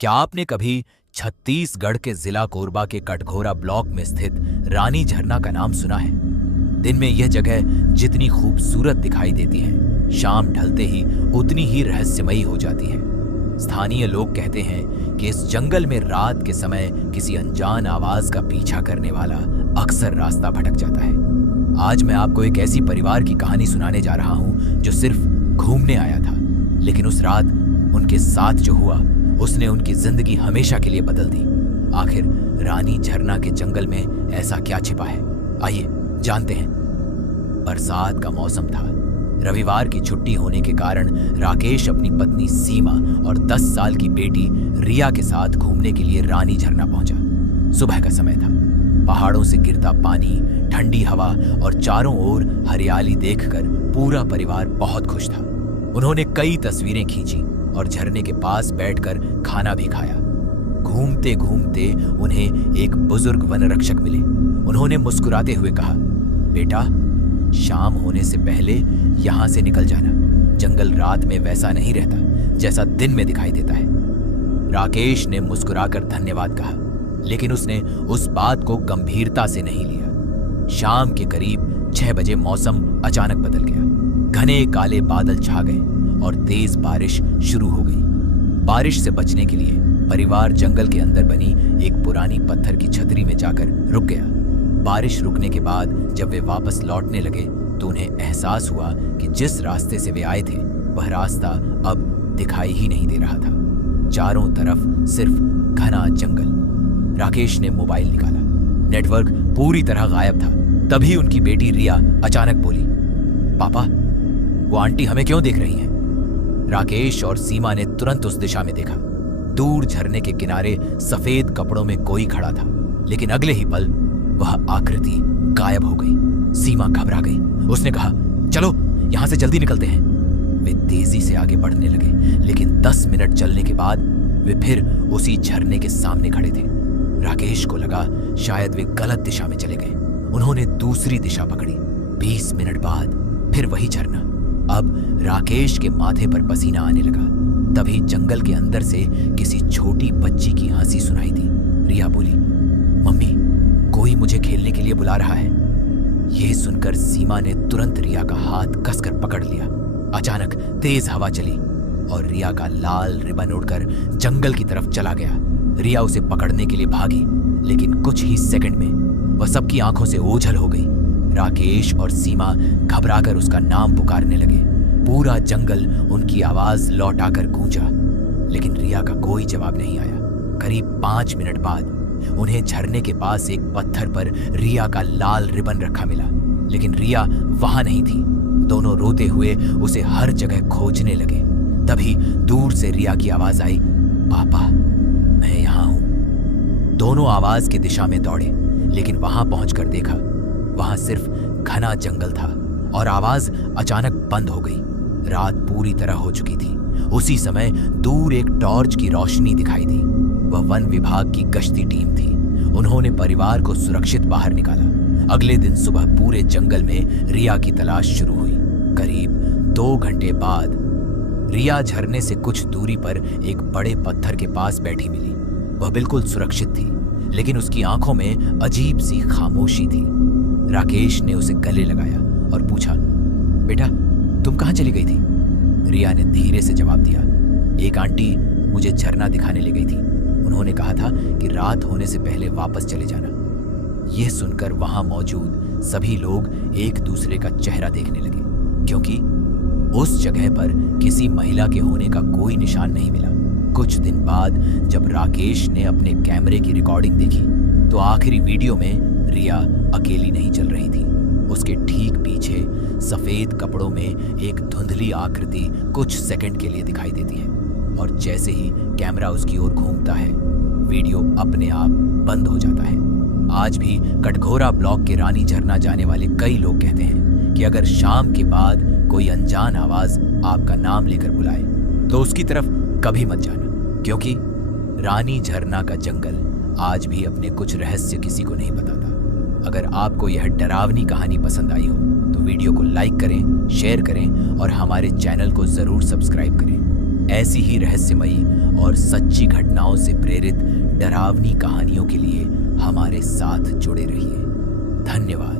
क्या आपने कभी छत्तीसगढ़ के जिला कोरबा के कटघोरा ब्लॉक में स्थित रानी झरना का नाम सुना है? दिन में यह जगह जितनी खूबसूरत दिखाई देती है, शाम ढलते ही उतनी ही रहस्यमयी हो जाती है। स्थानीय लोग कहते हैं कि इस जंगल में रात के समय किसी अनजान आवाज का पीछा करने वाला अक्सर रास्ता भटक जाता है। आज मैं आपको एक ऐसी परिवार की कहानी सुनाने जा रहा हूं जो सिर्फ घूमने आया था, लेकिन उस रात उनके साथ जो हुआ उसने उनकी जिंदगी हमेशा के लिए बदल दी। आखिर रानी झरना के जंगल में ऐसा क्या छिपा है, आइए जानते हैं। बरसात का मौसम था। रविवार की छुट्टी होने के कारण राकेश अपनी पत्नी सीमा और 10 साल की बेटी रिया के साथ घूमने के लिए रानी झरना पहुंचा। सुबह का समय था। पहाड़ों से गिरता पानी, ठंडी हवा और चारों ओर हरियाली देखकर पूरा परिवार बहुत खुश था। उन्होंने कई तस्वीरें खींची और झरने के पास बैठकर खाना भी खाया। घूमते घूमते उन्हें एक बुजुर्ग वन रक्षक मिले। उन्होंने मुस्कुराते हुए कहा, बेटा, शाम होने से पहले यहां से निकल जाना। जंगल रात में वैसा नहीं रहता जैसा दिन में दिखाई देता है। राकेश ने मुस्कुराकर धन्यवाद कहा, लेकिन उसने उस बात को गंभीरता से नहीं लिया। शाम के करीब 6 बजे मौसम अचानक बदल गया। घने काले बादल छा गए और तेज बारिश शुरू हो गई। बारिश से बचने के लिए परिवार जंगल के अंदर बनी एक पुरानी पत्थर की छतरी में जाकर रुक गया। बारिश रुकने के बाद जब वे वापस लौटने लगे तो उन्हें एहसास हुआ कि जिस रास्ते से वे आए थे वह रास्ता अब दिखाई ही नहीं दे रहा था। चारों तरफ सिर्फ घना जंगल। राकेश ने मोबाइल निकाला। नेटवर्क पूरी तरह गायब था। तभी उनकी बेटी रिया अचानक बोली, पापा, वो आंटी हमें क्यों देख रही हैं? राकेश और सीमा ने तुरंत उस दिशा में देखा। दूर झरने के किनारे सफेद कपड़ों में कोई खड़ा था, लेकिन अगले ही पल वह आकृति गायब हो गई। सीमा घबरा गई। उसने कहा, चलो यहां से जल्दी निकलते हैं। वे तेजी से आगे बढ़ने लगे, लेकिन 10 मिनट चलने के बाद वे फिर उसी झरने के सामने खड़े थे। राकेश को लगा शायद वे गलत दिशा में चले गए। उन्होंने दूसरी दिशा पकड़ी। 20 मिनट बाद फिर वही झरना। अब राकेश के माथे पर पसीना आने लगा। तभी जंगल के अंदर से किसी छोटी बच्ची की हंसी सुनाई दी। रिया बोली, मम्मी, कोई मुझे खेलने के लिए बुला रहा है। यह सुनकर सीमा ने तुरंत रिया का हाथ कसकर पकड़ लिया। अचानक तेज हवा चली और रिया का लाल रिबन उड़कर जंगल की तरफ चला गया। रिया उसे पकड़ने के लिए भागी, लेकिन कुछ ही सेकंड में वह सबकी आंखों से ओझल हो गई। राकेश और सीमा घबराकर उसका नाम पुकारने लगे। पूरा जंगल उनकी आवाज लौटाकर गूंजा, लेकिन रिया का कोई जवाब नहीं आया। करीब 5 मिनट बाद उन्हें झरने के पास एक पत्थर पर रिया का लाल रिबन रखा मिला, लेकिन रिया वहां नहीं थी। दोनों रोते हुए उसे हर जगह खोजने लगे। तभी दूर से रिया की आवाज आई, पापा, मैं यहां हूं। दोनों आवाज की दिशा में दौड़े, लेकिन वहां पहुंचकर देखा वहां सिर्फ घना जंगल था और आवाज अचानक बंद हो गई। रात पूरी तरह हो चुकी थी। उसी समय दूर एक टॉर्च की रोशनी दिखाई दी। वह वन विभाग की गश्ती टीम थी। उन्होंने परिवार को सुरक्षित बाहर निकाला। अगले दिन सुबह पूरे जंगल में रिया की तलाश शुरू हुई। करीब 2 घंटे बाद रिया झरने से कुछ दूरी पर एक बड़े पत्थर के पास बैठी मिली। वह बिल्कुल सुरक्षित थी, लेकिन उसकी आंखों में अजीब सी खामोशी थी। राकेश ने उसे गले लगाया और पूछा, बेटा, तुम कहां चली गई थी? रिया ने धीरे से जवाब दिया, एक आंटी मुझे झरना दिखाने ले गई थी। उन्होंने कहा था कि रात होने से पहले वापस चले जाना। यह सुनकर वहां मौजूद सभी लोग एक दूसरे का चेहरा देखने लगे, क्योंकि उस जगह पर किसी महिला के होने का कोई निशान नहीं मिला। कुछ दिन बाद जब राकेश ने अपने कैमरे की रिकॉर्डिंग देखी तो आखिरी वीडियो में रिया अकेली नहीं चल रही थी। उसके ठीक पीछे सफेद कपड़ों में एक धुंधली आकृति कुछ सेकंड के लिए दिखाई देती है, और जैसे ही कैमरा उसकी ओर घूमता है, वीडियो अपने आप बंद हो जाता है। आज भी कटघोरा ब्लॉक के रानी झरना जाने वाले कई लोग कहते हैं कि अगर शाम के बाद कोई अनजान आवाज आपका नाम लेकर बुलाए तो उसकी तरफ कभी मत जाना, क्योंकि रानी झरना का जंगल आज भी अपने कुछ रहस्य किसी को नहीं बताता। अगर आपको यह डरावनी कहानी पसंद आई हो तो वीडियो को लाइक करें, शेयर करें और हमारे चैनल को जरूर सब्सक्राइब करें। ऐसी ही रहस्यमयी और सच्ची घटनाओं से प्रेरित डरावनी कहानियों के लिए हमारे साथ जुड़े रहिए। धन्यवाद।